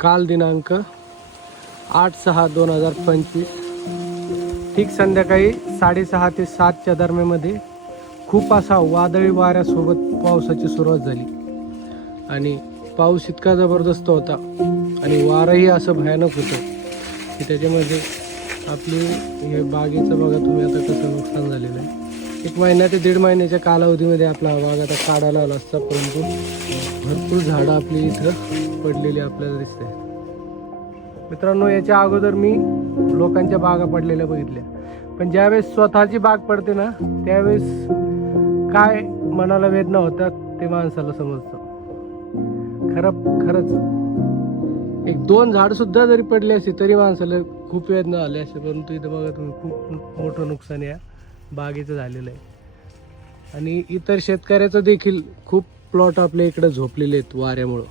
काल दिनांक आठ सहा दोन हजार पंचवीस. ठीक संध्याकाळी साडेसहा ते सातच्या दरम्यानमध्ये खूप असा वादळी वाऱ्यासोबत पावसाची सुरुवात झाली. आणि पाऊस इतका जबरदस्त होता आणि वारंही असं भयानक होतं की त्याच्यामध्ये आपली हे बागेचं बघा तुम्ही आता कसं नुकसान झालेलं आहे. एक महिना ते दीड महिन्याच्या कालावधीमध्ये आपला भाग आता काढायला आला असता परंतु भरपूर झाडं आपली इथं पडलेली आपल्याला दिसते. मित्रांनो याच्या अगोदर मी लोकांच्या बागा पडलेल्या बघितल्या. पण ज्यावेळेस स्वतःची बाग पडते ना त्यावेळेस काय मनाला वेदना होतात ते माणसाला समजतं. खरं खरंच. एक दोन झाड सुद्धा जरी पडले असते तरी माणसाला खूप वेदना आली असते परंतु इथं बघा तुम्ही खूप मोठं नुकसान या बागेचं झालेलं आहे. आणि इतर शेतकऱ्याचं देखील खूप प्लॉट आपल्या इकडं झोपलेले आहेत वाऱ्यामुळं.